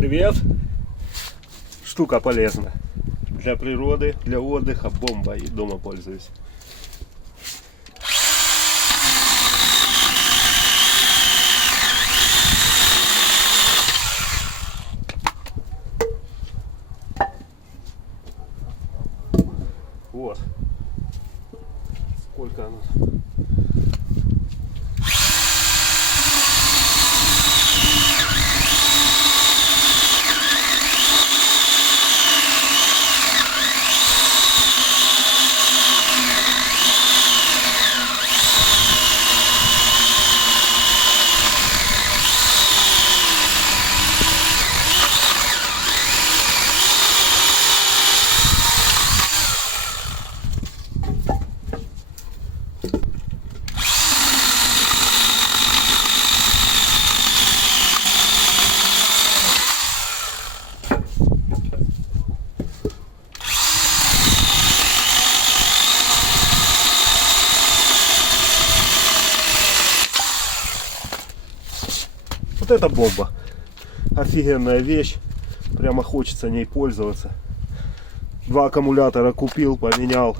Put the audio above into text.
Привет! Штука полезна. Для природы, для отдыха, бомба. И дома пользуюсь. Вот. Сколько оно. Вот это бомба. Офигенная вещь. Прямо хочется ней пользоваться. Два аккумулятора купил, поменял.